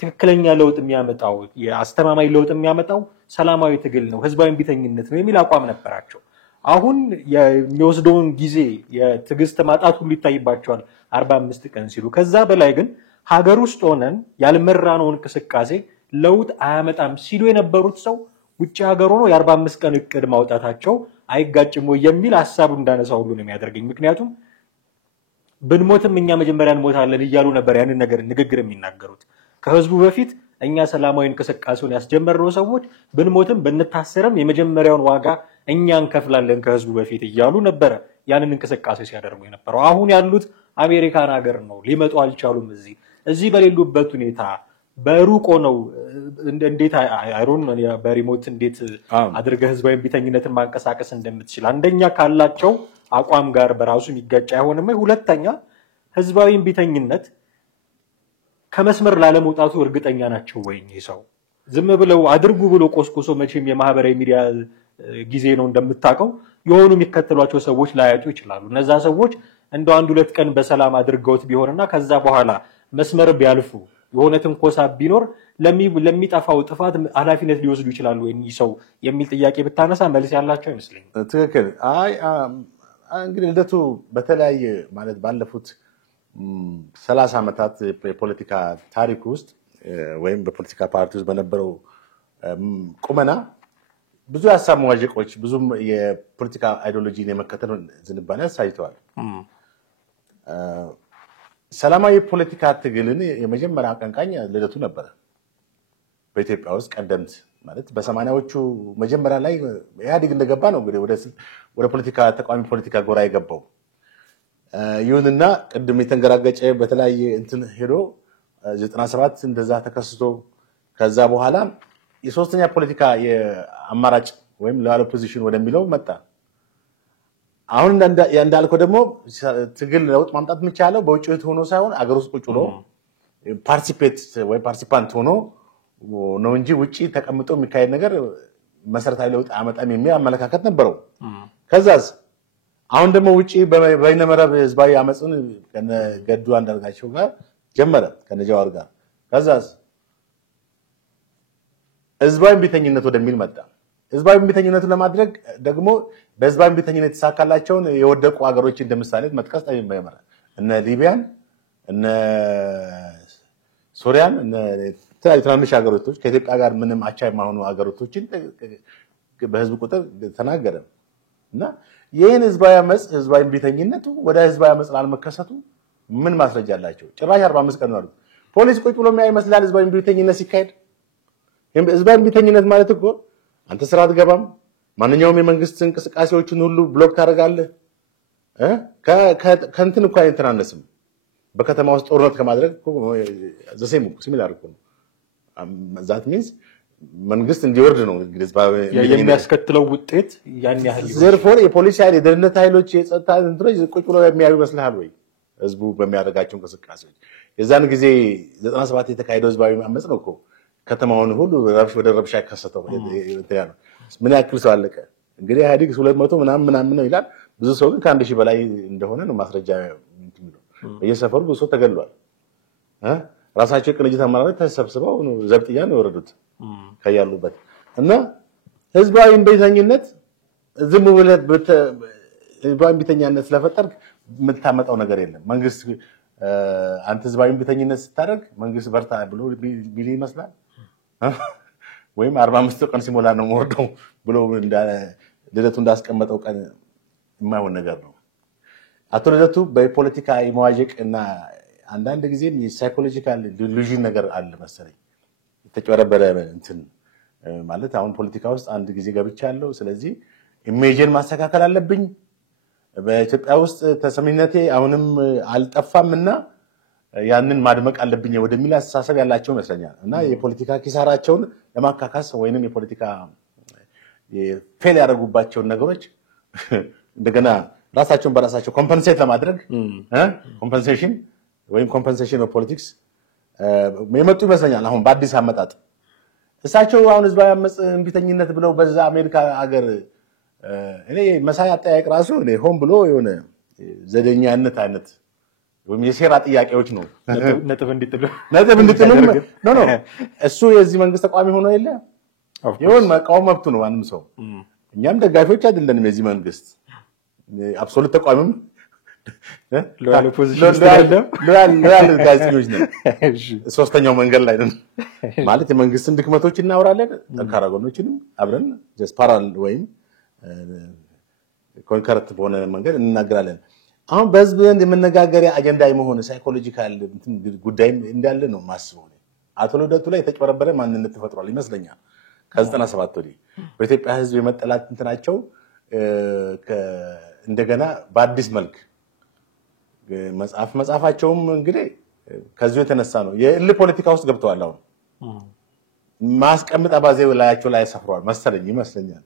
ትክክለኛ ለውጥ የሚያመጣው የአስተማማኝ ለውጥ የሚያመጣው ሰላማዊ ትግል ነው፣ ህዝባዊ ቢተኝነት ነው የሚል አቋም ነበራቸው። አሁን የሚወስደውን ጊዜ የትዕግስት ማጣት ሁሉ ይታይባቸዋል 45 ቀን ሲሉ። ከዛ በላይ ግን ሀገር ውስጥ ሆነን ያልመራነው እንቅስቃሴ ለውጥ አያመጣም ሲሉ የነበሩት ሰው ውጭ ሀገር ሆኖ የ45 ቀን እቅድ ማውጣታቸው አይጋጭም ወይ የሚል ሐሳቡ እንዳነሳ ሁሉ ነው የሚያደርገኝ። ምክንያቱም ብንሞትም እኛ መጀመሪያ እንሞታለን እያሉ ነበር ያንን ነገር ንግግር የሚናገሩት። ከህዝቡ በፊት እኛ ሰላማዊ እንቅስቃሴውን ያስጀመርነው ሰዎች ብንሞትም ብንታሰርም የመጀመሪያውን ዋጋ እኛ እንከፍላለን ከህዝቡ በፊት እያሉ ነበር ያንን እንቅስቃሴ ሲያደርጉ የነበረው። አሁን ያሉት አሜሪካን ሀገር ነው፣ ሊመጡ አልቻሉም። እዚህ በሌሉበት ሁኔታ በሩቆ ነው እንዴት አይሮን በሪሞት እንዴት አድርገህ ህዝባዊ ቢተኝነትን ማንቀሳቀስ እንደምትችል አንደኛ ካላቸው አቋም ጋር በራሱ የሚጋጭ አይሆንም። ሁለተኛ ህዝባዊ ቢተኝነት ከመስመር ላለመውጣቱ እርግጠኛ ናቸው ወይ? ሰው ዝም ብለው አድርጉ ብሎ ቆስቆሶ መቼም የማህበራዊ ሚዲያ ጊዜ ነው እንደምታውቀው የሆኑ የሚከተሏቸው ሰዎች ላያጡ ይችላሉ። እነዛ ሰዎች እንደው 1-2 ቀን በሰላም አድርገውት ቢሆንና ከዛ በኋላ መስመር ቢያልፉ የሆነ ትንኮሳ ቢኖር ለሚጠፋው ጥፋት ኃላፊነት ሊወስዱ ይችላሉ ወይ ሰው የሚል ጥያቄ ብታነሳ መልስ ያላቸው አይመስለኝም። ትክክል። እንግዲህ ልደቱ በተለያየ ማለት ባለፉት 30 ዓመታት የፖለቲካ ታሪክ ውስጥ ወይም በፖለቲካ ፓርቲ ውስጥ በነበረው ቁመና ብዙ የሀሳብ መዋዠቆች ብዙም የፖለቲካ አይዲዮሎጂን የመከተል ዝንባሌ አሳይተዋል። ሰላማዊ ፖለቲካ ትግልን የመጀመሪያ አቀንቃኝ ልደቱ ነበረ። በኢትዮጵያ ውስጥ ቀደምት ማለት በ80ዎቹ መጀመሪያ ላይ ኢህአዴግ እንደገባ ነው እንግዲህ ወደ ፖለቲካ ተቃዋሚ ፖለቲካ ጎራ የገባው። ይሁንና ቅድም የተንገራገጨ በተለያየ እንትን ሄዶ 97 እንደዛ ተከስቶ ከዛ በኋላ የሶስተኛ ፖለቲካ የአማራጭ ወይም ሌላ ፖዚሽን ወደሚለው መጣ። አሁን እንዳልከው ደግሞ ትግል ለውጥ ማምጣት የሚቻለው በውጭ ሆኖ ሳይሆን አገር ውስጥ ቁጭ ብሎ ፓርቲሲፓንት ሆኖ ነው እንጂ ውጪ ተቀምጦ የሚካሄድ ነገር መሰረታዊ ለውጥ አመጣም የሚል አመለካከት ነበረው። ከዛስ አሁን ደግሞ ውጪ በይነመረብ ህዝባዊ አመጽን ከነገዱ አንዳርጋቸው ጋር ጀመረ ከነጃዋር ጋር። ከዛስ ህዝባዊ ቢተኝነት ወደሚል መጣ። ህዝባዊ ቢተኝነቱን ለማድረግ ደግሞ በህዝባዊ ቢተኝነት ተሳካላቸውን የወደቁ ሀገሮች እንደምሳሌ መጥቀስ ጠይመረ እነ ሊቢያን እነ ሶሪያን እነ ትናንሽ ሀገሮች ከኢትዮጵያ ጋር ምንም አቻ የማይሆኑ ሀገሮችን በህዝብ ቁጥር ተናገረ እና ይሄን ህዝባዊ አመጽ ህዝባዊ ቢተኝነቱ ወደ ህዝባዊ አመጽ ላልመከሰቱ ምን ማስረጃ አላቸው? ጭራሽ 45 ቀን ነው ፖሊስ ቁጭ ብሎ የሚያይ መስላል ህዝባዊ ቢተኝነት ሲካሄድ። ህዝባዊ ቢተኝነት ማለት እኮ አንተ ስራ አትገባም፣ ማንኛውም የመንግስት እንቅስቃሴዎችን ሁሉ ብሎክ ታደርጋለህ። ከእንትን እኮ አይተናነስም። በከተማ ውስጥ ጦርነት ከማድረግ ዘሴም ሲሚላር እኮ ነው። ዛት ሚንስ መንግስት እንዲወርድ ነው እንግዲህ የሚያስከትለው ውጤት ያን ያህል ዘርፎር የፖሊስ ኃይል የደህንነት ኃይሎች የጸጥታ እንትሮች ቁጭ ብለው የሚያዩ ይመስልሃል ወይ? ህዝቡ በሚያደርጋቸው እንቅስቃሴዎች የዛን ጊዜ 97 የተካሄደው ህዝባዊ አመጽ ነው እኮ ከተማውን ሁሉ ወደ ረብሻ ያከሰተው። ምን ያክል ሰው አለቀ? እንግዲህ ኢህአዴግ 200 ምናምን ነው ይላል። ብዙ ሰው ግን ከ1000 በላይ እንደሆነ ነው ማስረጃ የሚለው። በየሰፈሩ ብዙ ሰው ተገሏል። ራሳቸው ቅንጅት አመራሮች ተሰብስበው ነው ዘብጥያ ነው የወረዱት ከያሉበት። እና ህዝባዊ እምቢተኝነት ዝም ብለህ ህዝባዊ እምቢተኝነት ስለፈጠርክ የምታመጣው ነገር የለም። መንግስት አንተ ህዝባዊ እምቢተኝነት ስታደርግ መንግስት በርታ ብሎ ቢል ይመስላል ወይም 45 ቀን ሲሞላ ነው ወርደው ብሎ ልደቱ እንዳስቀመጠው ቀን የማይሆን ነገር ነው። አቶ ልደቱ በፖለቲካ የመዋዠቅና አንዳንድ ጊዜ ሳይኮሎጂካል ዲሉዥን ነገር አለ መሰለኝ። የተጨረበረ እንትን ማለት አሁን ፖለቲካ ውስጥ አንድ ጊዜ ገብቻለሁ፣ ስለዚህ ኢሜጅን ማስተካከል አለብኝ፣ በኢትዮጵያ ውስጥ ተሰሚነቴ አሁንም አልጠፋምና ያንን ማድመቅ አለብኝ ወደሚል አስተሳሰብ ያላቸው ይመስለኛል። እና የፖለቲካ ኪሳራቸውን ለማካካስ ወይንም የፖለቲካ ፌል ያደረጉባቸውን ነገሮች እንደገና ራሳቸውን በራሳቸው ኮምፐንሴት ለማድረግ ኮምፐንሴሽን ወይም ኮምፐንሴሽን ኦፍ ፖለቲክስ የመጡ ይመስለኛል። አሁን በአዲስ አመጣጥ እሳቸው አሁን ህዝባዊ አመጽ እምቢተኝነት ብለው በዛ አሜሪካ ሀገር እኔ መሳይ አጠያየቅ ራሱ እኔ ሆን ብሎ የሆነ ዘደኛነት አይነት ወይም የሴራ ጥያቄዎች ነው ነጥብ እንዲጥሉ ኖ እሱ የዚህ መንግስት ተቋሚ ሆኖ የለ ይሁን መቃወም መብቱ ነው ማንም ሰው። እኛም ደጋፊዎች አይደለንም የዚህ መንግስት አብሶሉት ተቋሚም ሎያል ፖዚሽን ሎያል ጋዜጠኞች ነን። ሶስተኛው መንገድ ላይ ነን ማለት የመንግስትን ድክመቶች እናወራለን፣ ጠንካራ ጎኖችንም አብረን ጀስት ፓራል ወይም ኮንከረንት በሆነ መንገድ እንናገራለን። አሁን በህዝብ ዘንድ የመነጋገሪያ አጀንዳ የመሆን ሳይኮሎጂካል ጉዳይ እንዳለ ነው ማስበው። አቶ ልደቱ ላይ የተጨበረበረ ማንነት ተፈጥሯል ይመስለኛል። ከ97 ወዲህ በኢትዮጵያ ህዝብ የመጠላት እንትናቸው እንደገና በአዲስ መልክ መጽሐፋቸውም እንግዲህ ከዚሁ የተነሳ ነው። የእል ፖለቲካ ውስጥ ገብተዋል። አሁን ማስቀምጥ አባዜው ላያቸው ላይ ሰፍሯል መሰለኝ ይመስለኛል።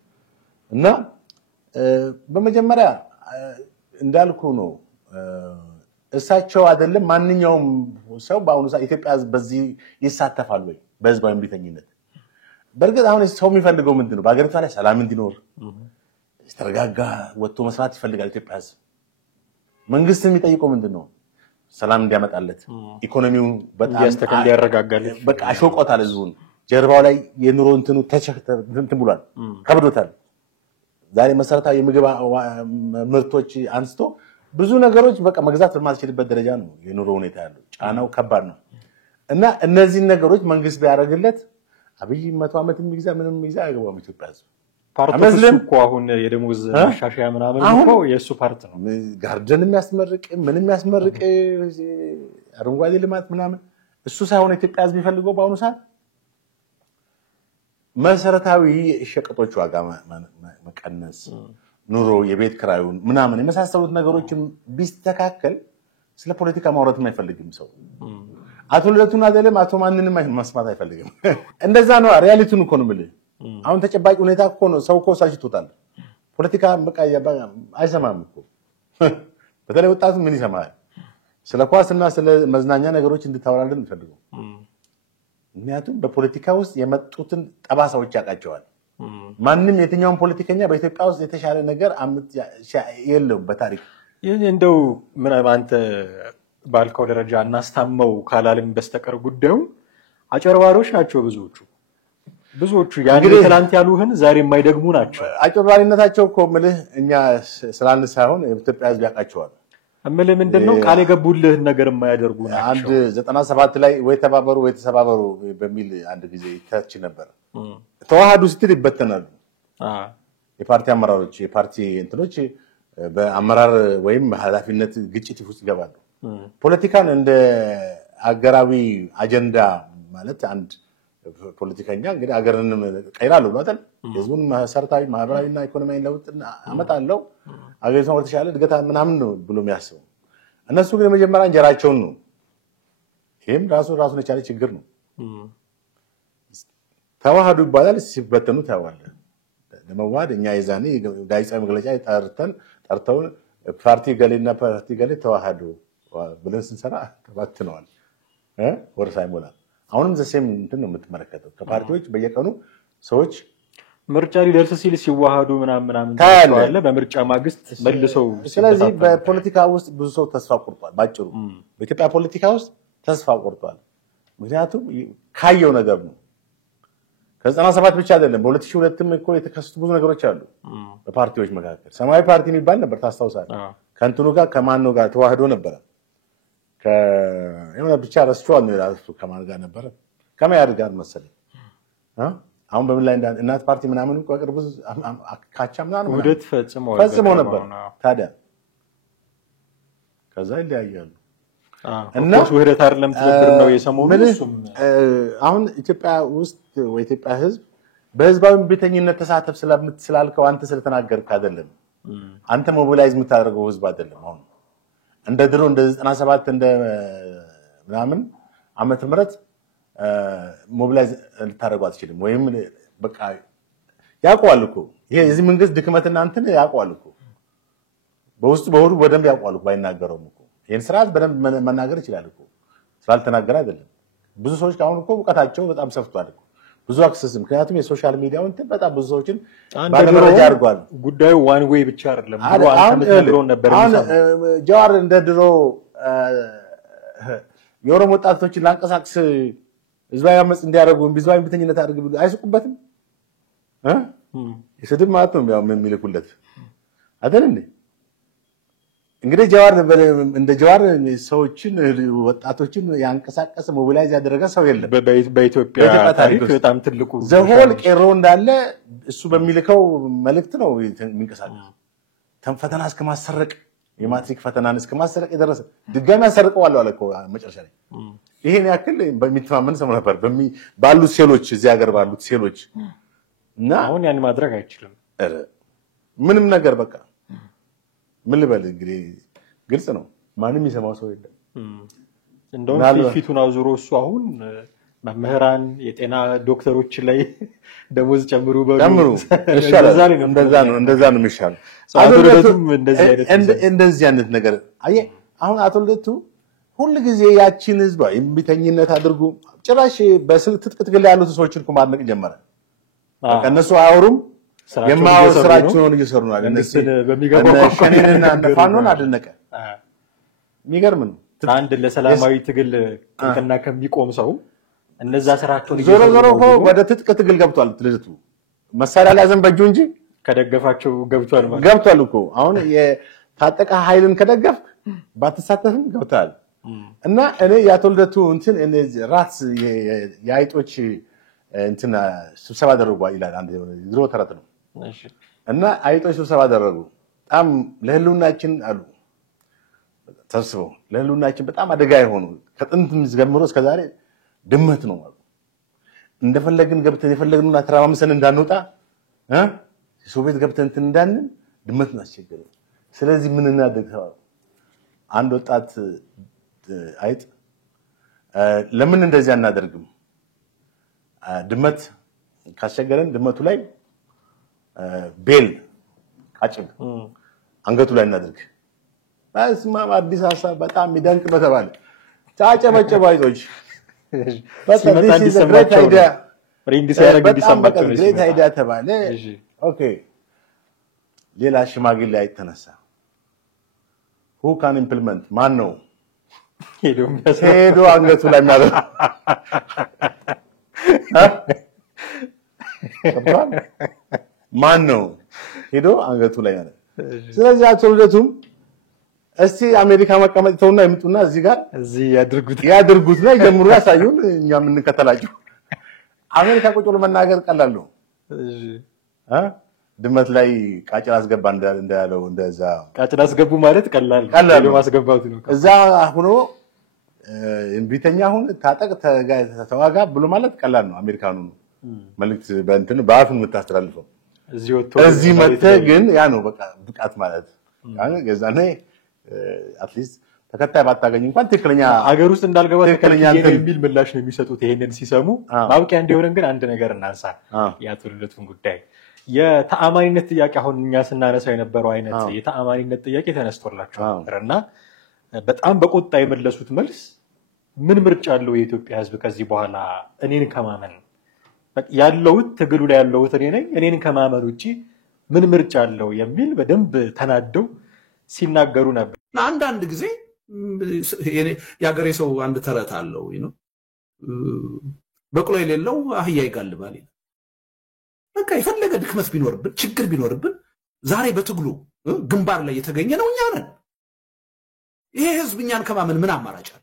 እና በመጀመሪያ እንዳልኩ ነው እሳቸው አይደለም ማንኛውም ሰው በአሁኑ ሰዓት ኢትዮጵያ በዚህ ይሳተፋል ወይ በህዝባዊ እምቢተኝነት? በእርግጥ አሁን ሰው የሚፈልገው ምንድነው? በአገሪቷ ላይ ሰላም እንዲኖር ተረጋጋ ወጥቶ መስራት ይፈልጋል ኢትዮጵያ ህዝብ። መንግስት የሚጠይቀው ምንድነው? ሰላም እንዲያመጣለት ኢኮኖሚው በጣም እንዲያረጋጋለት በቃ አሾቆታል ህዝቡን ጀርባው ላይ የኑሮ እንትኑ እንትን ብሏል ከብዶታል ዛሬ መሰረታዊ የምግብ ምርቶች አንስቶ ብዙ ነገሮች በቃ መግዛት በማይችልበት ደረጃ ነው የኑሮ ሁኔታ ያለው ጫናው ከባድ ነው እና እነዚህ ነገሮች መንግስት ቢያደርግለት አብይ 100 ዓመት የሚግዛ ምንም ይዛ አይገባም ኢትዮጵያ ህዝብ ፓርቲው እኮ አሁን የደሞዝ ማሻሻያ ምናምን እኮ የሱ ፓርት ነው ጋርደን የሚያስመርቅ ምንም የሚያስመርቅ አረንጓዴ ልማት ምናምን እሱ ሳይሆን ኢትዮጵያ ህዝብ የሚፈልገው በአሁኑ ሰዓት መሰረታዊ ሸቀጦች ዋጋ መቀነስ ኑሮ የቤት ክራዩን ምናምን የመሳሰሉት ነገሮችን ቢስተካከል ስለ ፖለቲካ ማውራት የማይፈልግም ሰው አቶ ልደቱን አይደለም አቶ ማንንም መስማት አይፈልግም እንደዛ ነው ሪያሊቲውን እኮ ነው ማለት አሁን ተጨባጭ ሁኔታ እኮ ነው ሰው እኮ ሳይሽቶታል ፖለቲካ በቃ አይሰማም እኮ በተለይ ወጣቱ ምን ይሰማል ስለ ኳስና ስለ መዝናኛ ነገሮች እንድታወራልን እንፈልገው ምክንያቱም በፖለቲካ ውስጥ የመጡትን ጠባሳዎች ያቃቸዋል ማንንም የትኛውን ፖለቲከኛ በኢትዮጵያ ውስጥ የተሻለ ነገር የለውም በታሪክ እንደው ምን አንተ ባልከው ደረጃ እናስታመው ካላልን በስተቀር ጉዳዩ አጨርባሮች ናቸው ብዙዎቹ ያን ትላንት ያሉህን ዛሬ የማይደግሙ ናቸው አጨርባሪነታቸው እኮ ምልህ እኛ ስላልን ሳይሆን የኢትዮጵያ ህዝብ ያቃቸዋል እምልህ ምንድነው ቃል የገቡልህን ነገር የማያደርጉ ናቸው አንድ 97 ላይ ወይ ተባበሩ ወይ ተሰባበሩ በሚል አንድ ጊዜ ታች ነበር ተዋሃዱ ስትል ይበተናሉ የፓርቲ አመራሮች የፓርቲ እንትኖች በአመራር ወይም ኃላፊነት ግጭት ውስጥ ይገባሉ ፖለቲካን እንደ አገራዊ አጀንዳ ማለት አንድ ፖለቲከኛ እንግዲህ አገርንም ቀይራሉ አይደል የዙን መሰረታዊ ማህበራዊና ኢኮኖሚያዊ ለውጥ አመጣለው አገሪቷን ወደ ተሻለ እድገት ምናምን ነው ብሎ የሚያስቡ እነሱ ግን መጀመሪያ እንጀራቸውን ነው ይሄም ራሱን የቻለ ችግር ነው ተዋሃዱ ይባላል ሲበተኑ ታዋለ ለመዋድ እኛ ይዛኔ ጋይጻ መግለጫ ጠርተው ፓርቲ ገሌና ፓርቲ ገሌ ተዋሃዱ ብለን ስንሰራ ተባትነዋል ወርሳይ ሞላ አሁንም ዘሴም እንትን ነው የምትመለከተው ከፓርቲዎች በየቀኑ ሰዎች ምርጫ ሊደርስ ሲል ሲዋሃዱ ምናምን ታያለ በምርጫ ማግስት መልሰው ስለዚህ በፖለቲካ ውስጥ ብዙ ሰው ተስፋ ቆርጧል ባጭሩ በኢትዮጵያ ፖለቲካ ውስጥ ተስፋ ቆርጧል ምክንያቱም ካየው ነገር ነው ከ97 ብቻ አይደለም በ2002ም እኮ የተከሰቱ ብዙ ነገሮች አሉ በፓርቲዎች መካከል ሰማያዊ ፓርቲ የሚባል ነበር ታስታውሳለህ ከንቱኑ ጋር ከማን ነው ጋር ተዋህዶ ነበር ከየሆነ ብቻ ረስቷል ነው ያለው ከማን ጋር ነበር ከማያድ ጋር መሰለኝ አሁን በምን ላይ እናት ፓርቲ ምናምን ቆቅርብ ካቻ ምናምን ውደት ፈጽሞ ነበር ታዲያ ከዛ ይለያያሉ እና ውህደት አይደለም ትብብር ነው የሰሞኑ አሁን ኢትዮጵያ ውስጥ ወይ ኢትዮጵያ ህዝብ በህዝባዊ ቤተኝነት ተሳተፍ ስላልከው አንተ ስለተናገርክ አይደለም አንተ ሞቢላይዝ የምታደርገው ህዝብ አይደለም አሁን እንደ ድሮ እንደ 97 እንደ ምናምን ዓመተ ምህረት ሞቢላይዝ ልታደርገው አትችልም ወይም በቃ ያቋል እኮ ይሄ እዚህ መንግስት ድክመትና እንትን ያቋል እኮ በውስጥ በሆዱ በደንብ ያቋል እኮ ባይናገረውም እኮ ይሄን ስርዓት በደንብ መናገር ይችላል እኮ ስላልተናገረ አይደለም ብዙ ሰዎች አሁን እኮ ዕውቀታቸው በጣም ሰፍቷል እኮ ብዙ አክሰስ ምክንያቱም የሶሻል ሚዲያው እንትን በጣም ብዙ ሰዎችን ባለመረጃ አድርጓል ጉዳዩ ዋን ዌይ ብቻ አይደለም ብሎ አንተ ተነግሮ ነበር ጃዋር እንደ ድሮ የኦሮሞ ወጣቶችን ላንቀሳቅስ ህዝባዊ አመጽ እንዲያደርጉ ህዝባዊ ብተኝነት አድርግ ብሎ አይስቁበትም የስድብ ማለት ነው ያው የሚልኩለት አይደል እንዴ እንግዲህ ጃዋር እንደ ጃዋር ሰዎችን ወጣቶችን ያንቀሳቀሰ ሞቢላይዝ ያደረገ ሰው የለም በኢትዮጵያ ታሪክ በጣም ትልቁ ዘሆል ቄሮ እንዳለ እሱ በሚልከው መልእክት ነው የሚንቀሳቀስ ተንፈተና እስከማሰረቅ የማትሪክ ፈተናን እስከማሰረቅ የደረሰ ድጋሚ ያሰርቀዋል አለ እኮ መጨረሻ ላይ ይሄን ያክል በሚተማመን ሰው ነበር ባሉት ሴሎች እዚህ ሀገር ባሉት ሴሎች እና አሁን ያን ማድረግ አይችልም ምንም ነገር በቃ ምን ልበል እንግዲህ ግልጽ ነው ማንንም ይሰማው ሰው የለም እንደው ፊቱን አዙሮ እሱ አሁን መምህራን የጤና ዶክተሮች ላይ ደሞዝ ጨምሩ ጨምሩ ይሻላል እንደዛ ነው የሚሻለው አቶለቱም እንደዚህ አይነት ነገር አየ አሁን አቶለቱ ሁሉ ጊዜ ያቺን ህዝብ እምቢተኝነት አድርጉ ጭራሽ በስልት ትጥቅትግል ያሉት ሰዎችን ማድነቅ ጀመረ እነሱ አያወሩም የማው ስራቸውን እየሰሩ ነው እነሱ በሚገባው ሸኔንና ነፋኖን አደነቀ የሚገርም ነው አንድ ለሰላማዊ ትግል ቅንቅና ከሚቆም ሰው እነዛ ስራቸውን ዞሮ ወደ ትጥቅ ትግል ገብቷል። ልደቱ መሳሪያ ሊያዘን በእጁ እንጂ ከደገፋቸው ገብቷል ማለት ገብቷል እኮ አሁን የታጠቀ ኃይልን ከደገፍ ባትሳተፍም ገብቷል። እና እኔ የአቶ ልደቱ እንትን ራስ የአይጦች እንትን ስብሰባ አደረጉ ይላል አንድ ድሮ ተረት ነው። እና አይጦች ስብሰባ አደረጉ በጣም ለህልውናችን አሉ ተስበው ለህልውናችን በጣም አደጋ የሆኑ ከጥንት ጀምሮ እስከዛሬ ድመት ነው ማለት እንደፈለግን ገብተን የፈለግንና ተራማምሰን እንዳንወጣ ሶቪየት ገብተን እንትን እንዳንን ድመት ነው አስቸገረው። ስለዚህ ምን እናድርግ ተባለ። አንድ ወጣት አይጥ ለምን እንደዚህ አናደርግም? ድመት ካስቸገረን ድመቱ ላይ ቤል ቃጭል አንገቱ ላይ እናድርግ። በስመ አብ አዲስ ሐሳብ በጣም የሚደንቅ በተባለ ታጨበጨቡ አይጦች በጣም ግሬት አይዲያ ሪንግ ሲያደርግ እንዲሰማቸው ነው ግሬት አይዲያ ተባለ። ኦኬ ሌላ ሽማግሌ አይተነሳ who can implement ማን ነው ሄዶ አንገቱ ላይ የሚያደርግ ማን ነው ሄዶ አንገቱ ላይ ያለ። ስለዚህ አቶ ልደቱም እስቲ አሜሪካ መቀመጥ ተውና ይምጡና እዚህ ጋር እዚህ ያድርጉት ላይ ጀምሩ ያሳዩን እኛም እንከተላቸው። አሜሪካ ቁጭ ብሎ መናገር ቀላል ነው። ድመት ላይ ቃጭል አስገባ እንዳለው እንደዛ ቃጭል አስገቡ ማለት ቀላል ነው ማስገባቱ ነው። እዛ ሆኖ ቢተኛ አሁን ታጠቅ ተዋጋ ብሎ ማለት ቀላል ነው። አሜሪካኑ መልእክት በእንትን በአፍን የምታስተላልፈው እዚህ መተ ግን ያ ነው በቃ ብቃት ማለት ገዛኔ አትሊስት ተከታይ ባታገኝ እንኳን ትክክለኛ አገር ውስጥ እንዳልገባ ትክክለኛ የሚል ምላሽ ነው የሚሰጡት። ይሄንን ሲሰሙ ማውቂያ እንዲሆነን ግን አንድ ነገር እናንሳ። የአቶ ልደቱን ጉዳይ የተአማኒነት ጥያቄ አሁን እኛ ስናነሳው የነበረው አይነት የተአማኒነት ጥያቄ ተነስቶላቸው ነበርና በጣም በቆጣ የመለሱት መልስ ምን ምርጫ አለው የኢትዮጵያ ሕዝብ ከዚህ በኋላ እኔን ከማመን ያለው ትግሉ ላይ ያለው እኔን ከማመን ውጪ ምን ምርጫ አለው የሚል በደንብ ተናደው ሲናገሩ ነበር። አንዳንድ ጊዜ ያገሬ ሰው አንድ ተረት አለው በቅሎ የሌለው አህያ ይጋልባል። በቃ የፈለገ ድክመት ቢኖርብን ችግር ቢኖርብን ዛሬ በትግሉ ግንባር ላይ የተገኘ ነው እኛ ነን። ይሄ ህዝብ እኛን ከማመን ምን አማራጭ አለ?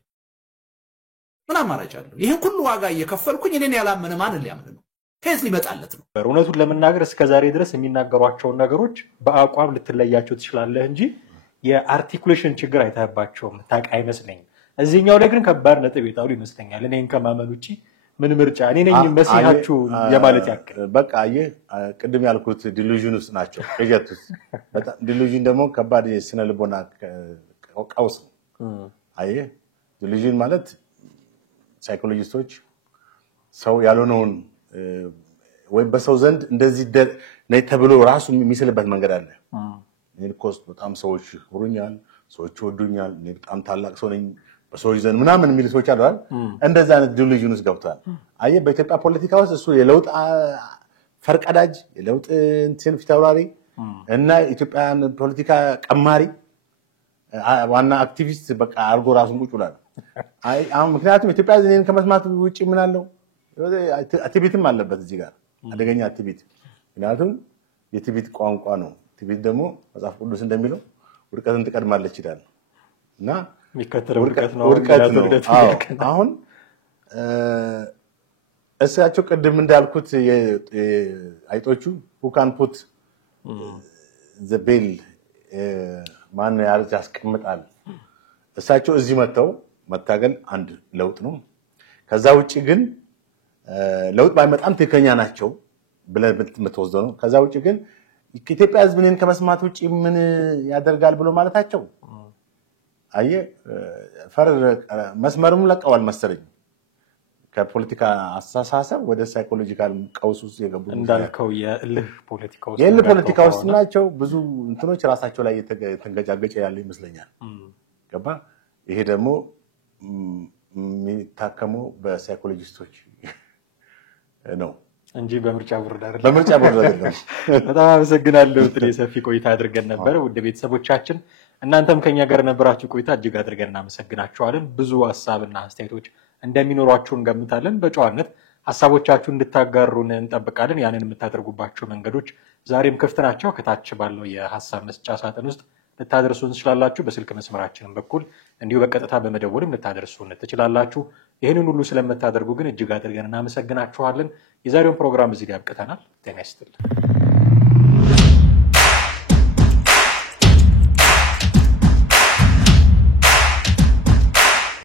ምን አማራጭ አለ? ይሄን ሁሉ ዋጋ እየከፈልኩኝ እኔን ያላመነ ማን ሊያምን ነው? ከየት ሊመጣለት ነው? እውነቱን ለመናገር እስከዛሬ ድረስ የሚናገሯቸው ነገሮች በአቋም ልትለያቸው ትችላለህ እንጂ የአርቲኩሌሽን ችግር አይታባቸውም ታውቅ አይመስለኝም። እዚህኛው ላይ ግን ከባድ ነጥብ የጣሉ ይመስለኛል። እኔን ከማመን ውጪ ምን ምርጫ እኔ ነኝ መሲሃችሁ የማለት ያክል በቃ ቅድም ያልኩት ዲሉዥን ውስጥ ናቸው። እጀቱስ በጣም ዲሉዥን ደግሞ ከባድ የስነ ልቦና ቀውስ ነው። ዲሉዥን ማለት ሳይኮሎጂስቶች ሰው ያልሆነውን ወይ በሰው ዘንድ እንደዚህ ነይ ተብሎ ራሱ የሚስልበት መንገድ አለ። እኔ ኮስት በጣም ሰዎች ሁሩኛል፣ ሰዎች ወዱኛል፣ እኔ በጣም ታላቅ ሰው ነኝ በሰዎች ዘንድ ምናምን የሚሉ ሰዎች አሉ አይደል? እንደዛ አይነት ዲሉዥን ውስጥ ገብቷል። በኢትዮጵያ ፖለቲካ ውስጥ እሱ የለውጥ ፈርቀዳጅ የለውጥ እንትን ፊታውራሪ እና ኢትዮጵያን ፖለቲካ ቀማሪ ዋና አክቲቪስት በቃ አርጎ ራሱን ቁጭ ብሏል። አሁን ምክንያቱም ኢትዮጵያ እኔን ከመስማት ውጪ ምን አለው? አክቲቪትም አለበት እዚህ ጋር አደገኛ አክቲቪት። ምክንያቱም የትዕቢት ቋንቋ ነው። ትዕቢት ደግሞ መጽሐፍ ቅዱስ እንደሚለው ውድቀትን ትቀድማለች ይላል እና የሚከተለው ውድቀት ነው። አሁን እሳቸው ቅድም እንዳልኩት አይጦቹ who can put the bill ማን ያርጅ ያስቀምጣል። እሳቸው እዚህ መተው መታገል አንድ ለውጥ ነው። ከዛ ውጪ ግን ለውጥ ባይመጣም ትክክለኛ ናቸው ብለን የምትወስደው ነው። ከዛ ውጪ ግን ኢትዮጵያ ሕዝብ እኔን ከመስማት ውጪ ምን ያደርጋል ብሎ ማለታቸው መስመሩን ለቀዋል መሰለኝ። ከፖለቲካ አስተሳሰብ ወደ ሳይኮሎጂካል ቀውስ ውስጥ የገቡ እንዳልከው የእልህ ፖለቲካ ውስጥ ናቸው። ብዙ እንትኖች ራሳቸው ላይ የተንገጫገጨ ያለ ይመስለኛል። ገባ? ይሄ ደግሞ የሚታከመው በሳይኮሎጂስቶች ነው እንጂ በምርጫ ቦርድ አይደለም። በምርጫ ቦርድ አይደለም። በጣም አመሰግናለሁ። ሰፊ ቆይታ አድርገን ነበር። ውድ ቤተሰቦቻችን እናንተም ከኛ ጋር ነበራችሁ ቆይታ እጅግ አድርገን እናመሰግናችኋለን። ብዙ ሐሳብና አስተያየቶች እንደሚኖሯችሁ እንገምታለን። በጨዋነት ሐሳቦቻችሁን እንድታጋሩን እንጠብቃለን። ያንን የምታደርጉባቸው መንገዶች ዛሬም ክፍት ናቸው። ከታች ባለው የሐሳብ መስጫ ሳጥን ውስጥ ልታደርሱን ትችላላችሁ። በስልክ መስመራችንን በኩል እንዲሁ በቀጥታ በመደወልም ልታደርሱን ትችላላችሁ። ይህንን ሁሉ ስለምታደርጉ ግን እጅግ አድርገን እናመሰግናችኋለን። የዛሬውን ፕሮግራም እዚህ ላይ አብቅተናል። ጤና ይስጥልን።